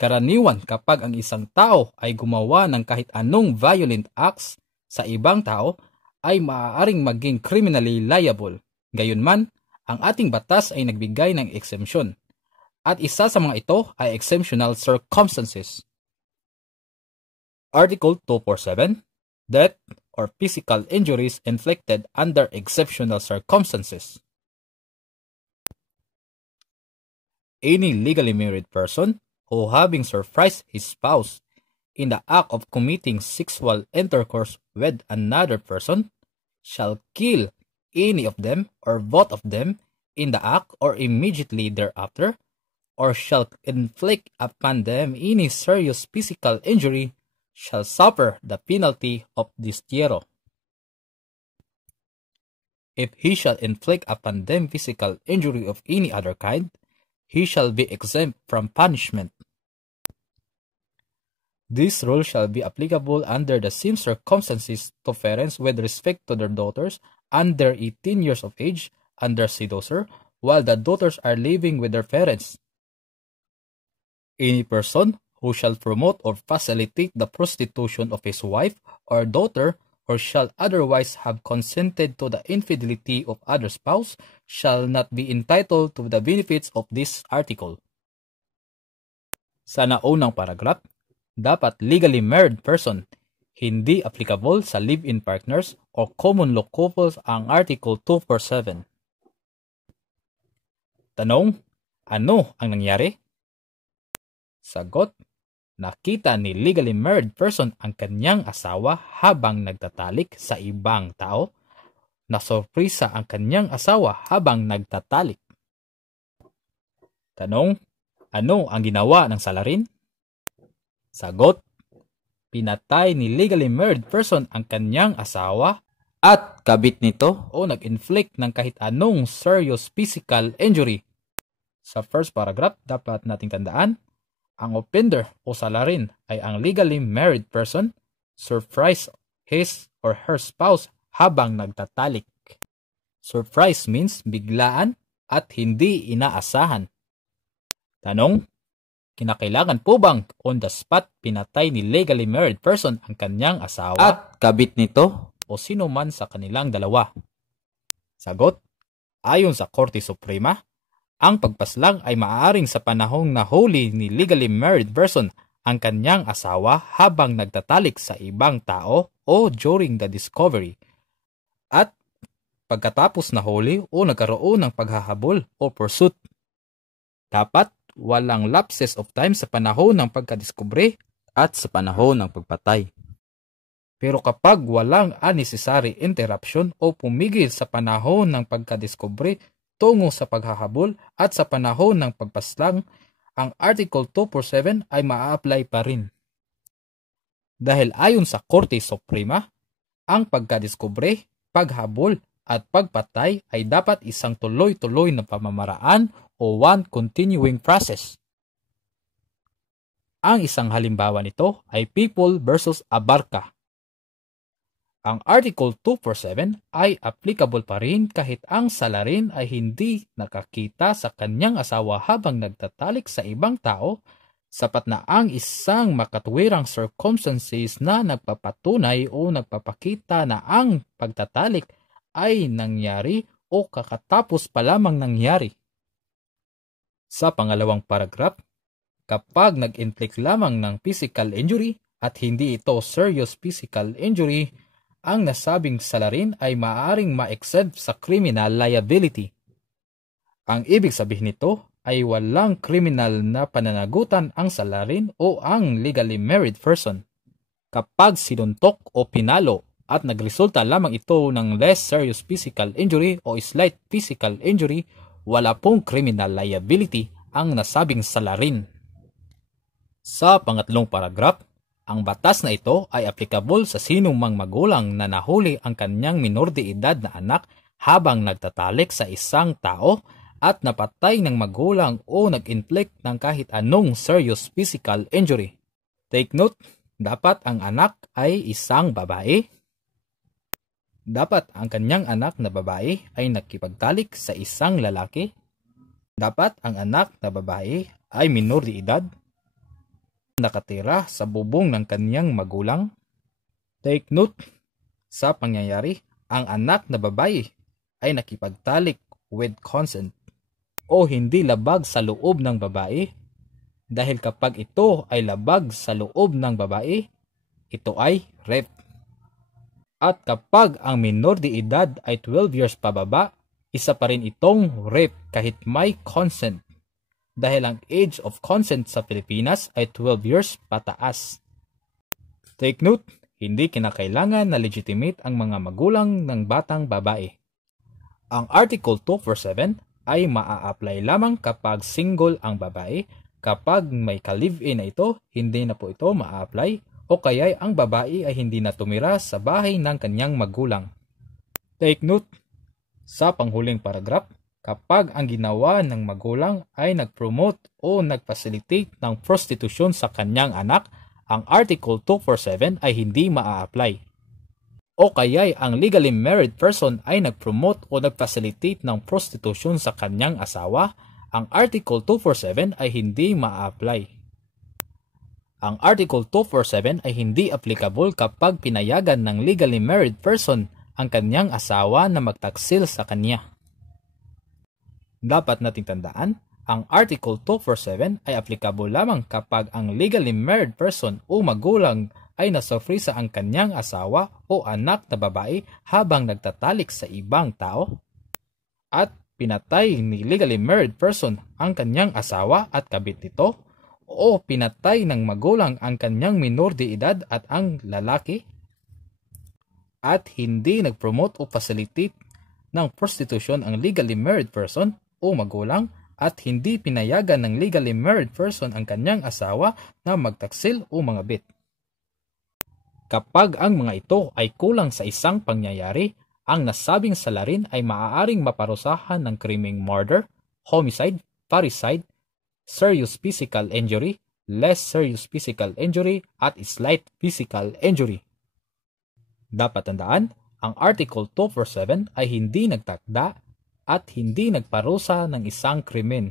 Karaniwan kapag ang isang tao ay gumawa ng kahit anong violent acts sa ibang tao, ay maaaring maging criminally liable. Gayunman, ang ating batas ay nagbigay ng exemption. At isa sa mga ito ay exceptional circumstances. Article 247, Death or physical injuries inflicted under exceptional circumstances. Any legally married person who, having surprised his spouse in the act of committing sexual intercourse with another person, shall kill any of them or both of them in the act or immediately thereafter, or shall inflict upon them any serious physical injury, shall suffer the penalty of destierro. If he shall inflict upon them physical injury of any other kind, he shall be exempt from punishment. This rule shall be applicable under the same circumstances to parents with respect to their daughters under 18 years of age under seducer, while the daughters are living with their parents. Any person who shall promote or facilitate the prostitution of his wife or daughter, or shall otherwise have consented to the infidelity of other spouse, shall not be entitled to the benefits of this article. Sa naunang paragraph, dapat legally married person, hindi applicable sa live-in partners o common law couples ang Article 247. Tanong, ano ang nangyari? Sagot, nakita ni legally married person ang kanyang asawa habang nagtatalik sa ibang tao. Nasurprisa ang kanyang asawa habang nagtatalik. Tanong, ano ang ginawa ng salarin? Sagot, pinatay ni legally married person ang kanyang asawa at kabit nito o nag-inflict ng kahit anong serious physical injury. Sa first paragraph, dapat nating tandaan, ang offender o salarin ay ang legally married person, surprise his or her spouse habang nagtatalik. Surprise means biglaan at hindi inaasahan. Tanong, kinakailangan po bang on the spot pinatay ni legally married person ang kanyang asawa at kabit nito o sino man sa kanilang dalawa? Sagot, ayon sa Korte Suprema, ang pagpaslang ay maaaring sa panahong nahuli ni legally married person ang kanyang asawa habang nagtatalik sa ibang tao o during the discovery, at pagkatapos nahuli o nagkaroon ng paghahabol o pursuit. Dapat walang lapses of time sa panahon ng pagkadiskubre at sa panahon ng pagpatay. Pero kapag walang unnecessary interruption o pumigil sa panahon ng pagkadiskubre tungo sa paghahabol at sa panahon ng pagpaslang, ang Article 247 ay maa-apply pa rin. Dahil ayon sa Korte Suprema, ang pagkadiskubre, paghabol at pagpatay ay dapat isang tuloy-tuloy na pamamaraan o one continuing process. Ang isang halimbawa nito ay People versus Abarca. Ang Article 247 ay applicable pa rin kahit ang salarin ay hindi nakakita sa kanyang asawa habang nagtatalik sa ibang tao, sapat na ang isang makatwirang circumstances na nagpapatunay o nagpapakita na ang pagtatalik ay nangyari o kakatapos pa lamang nangyari. Sa pangalawang paragraph, kapag nag-inflict lamang ng physical injury at hindi ito serious physical injury, ang nasabing salarin ay maaaring ma-exempt sa criminal liability. Ang ibig sabihin nito ay walang criminal na pananagutan ang salarin o ang legally married person. Kapag sinuntok o pinalo at nagresulta lamang ito ng less serious physical injury o slight physical injury, wala pong criminal liability ang nasabing salarin. Sa pangatlong paragraph, ang batas na ito ay applicable sa sinong mang magulang na nahuli ang kanyang minor de edad na anak habang nagtatalik sa isang tao at napatay ng magulang o nag-inflict ng kahit anong serious physical injury. Take note, dapat ang anak ay isang babae. Dapat ang kanyang anak na babae ay nakipagtalik sa isang lalaki. Dapat ang anak na babae ay minor de edad. nakatira sa bubong ng kanyang magulang. Take note, sa pangyayari, ang anak na babae ay nakipagtalik with consent o hindi labag sa loob ng babae, dahil kapag ito ay labag sa loob ng babae, ito ay rape. At kapag ang minor de edad ay 12 years pababa, isa pa rin itong rape kahit may consent, dahil ang age of consent sa Pilipinas ay 12 years pataas. Take note, hindi kinakailangan na legitimate ang mga magulang ng batang babae. Ang Article 247 ay maa-apply lamang kapag single ang babae. Kapag may ka-live-in na ito, hindi na po ito maa-apply, o kaya ang babae ay hindi na tumira sa bahay ng kanyang magulang. Take note, sa panghuling paragraph, kapag ang ginawa ng magulang ay nag-promote o nag-facilitate ng prostitution sa kanyang anak, ang Article 247 ay hindi maa-apply. O kaya ang legally married person ay nag-promote o nag-facilitate ng prostitution sa kanyang asawa, ang Article 247 ay hindi maa-apply. Ang Article 247 ay hindi applicable kapag pinayagan ng legally married person ang kanyang asawa na magtaksil sa kanya. Dapat nating tandaan, ang Article 247 ay applicable lamang kapag ang legally married person o magulang ay nasufri sa ang kanyang asawa o anak na babae habang nagtatalik sa ibang tao, at pinatay ni legally married person ang kanyang asawa at kabit nito, o pinatay ng magulang ang kanyang minor de edad at ang lalaki, at hindi nag-promote o facilitate ng prostitution ang legally married person o magulang, at hindi pinayagan ng legally married person ang kanyang asawa na magtaksil o mangabit. Kapag ang mga ito ay kulang sa isang pangyayari, ang nasabing salarin ay maaaring maparusahan ng krimeng murder, homicide, parricide, serious physical injury, less serious physical injury, at slight physical injury. Dapat tandaan, ang Article 247 ay hindi nagtakda at hindi nagparusa ng isang krimen.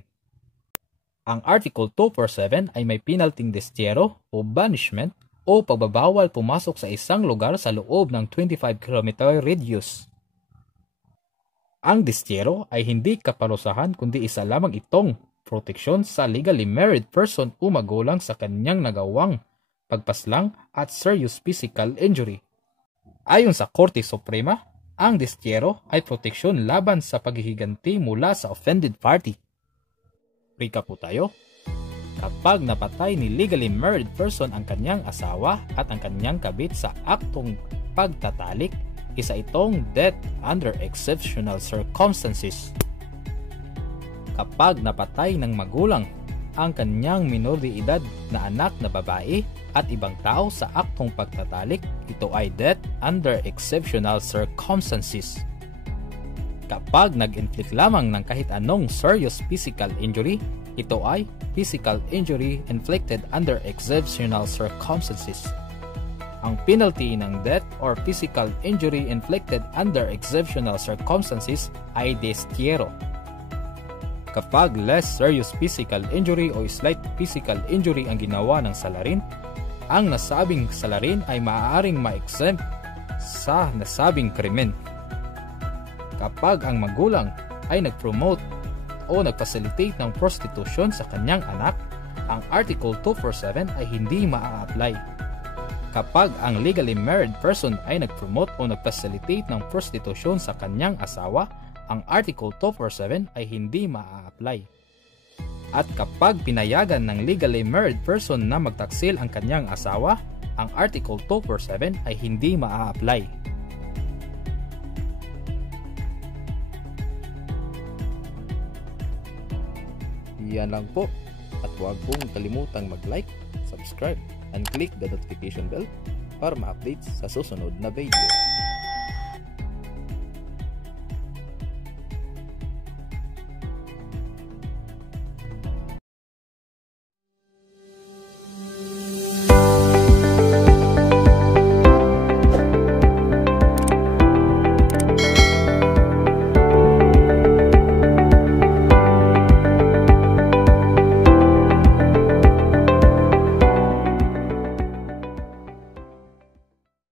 Ang Article 247 ay may penalting destyero o banishment o pagbabawal pumasok sa isang lugar sa loob ng 25 km radius. Ang destyero ay hindi kaparusahan kundi isa lamang itong proteksyon sa legally married person o magulang sa kanyang nagawang pagpaslang at serious physical injury. Ayon sa Korte Suprema, ang destyero ay proteksyon laban sa paghihiganti mula sa offended party. Recap po tayo. Kapag napatay ni legally married person ang kanyang asawa at ang kanyang kabit sa aktong pagtatalik, isa itong death under exceptional circumstances. Kapag napatay ng magulang ang kanyang minor de edad na anak na babae at ibang tao sa aktong pagtatalik, ito ay death under exceptional circumstances. Kapag nag-inflict lamang ng kahit anong serious physical injury, ito ay physical injury inflicted under exceptional circumstances. Ang penalty ng death or physical injury inflicted under exceptional circumstances ay destyero. Kapag less serious physical injury o slight physical injury ang ginawa ng salarin, ang nasabing salarin ay maaaring ma-exempt sa nasabing krimen. Kapag ang magulang ay nag-promote o nag-facilitate ng prostitution sa kanyang anak, ang Article 247 ay hindi maa-apply. Kapag ang legally married person ay nag-promote o nag-facilitate ng prostitution sa kanyang asawa, ang Article 247 ay hindi maa-apply. At kapag pinayagan ng legally married person na magtaksil ang kanyang asawa, ang Article 247 ay hindi maa-apply. Yan lang po. At huwag pong kalimutang mag-like, subscribe, and click the notification bell para ma-update sa susunod na video.